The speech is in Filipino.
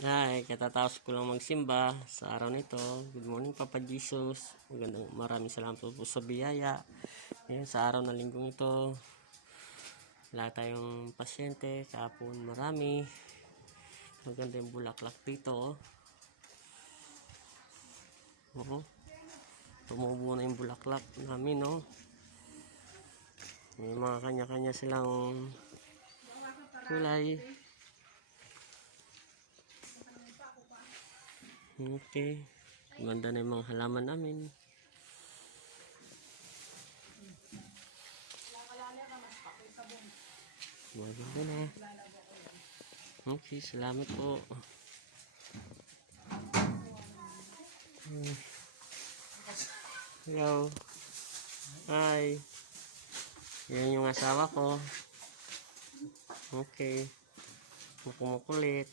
Ay, katatapos ko lang magsimba sa araw nito. Good morning, Papa Jesus. Maraming salamat po sa biyaya. Ngayon, sa araw na linggong ito, wala tayong pasyente. Kahapon marami. Maganda yung bulaklak dito. Tumubo na yung bulaklak namin, no? May mga kanya-kanya silang kulay. Okay. Ganda na yung mga halaman namin. Maganda na. Okay, salamat po. Hello. Hi. Yan yung asawa ko. Okay. Kumukulit.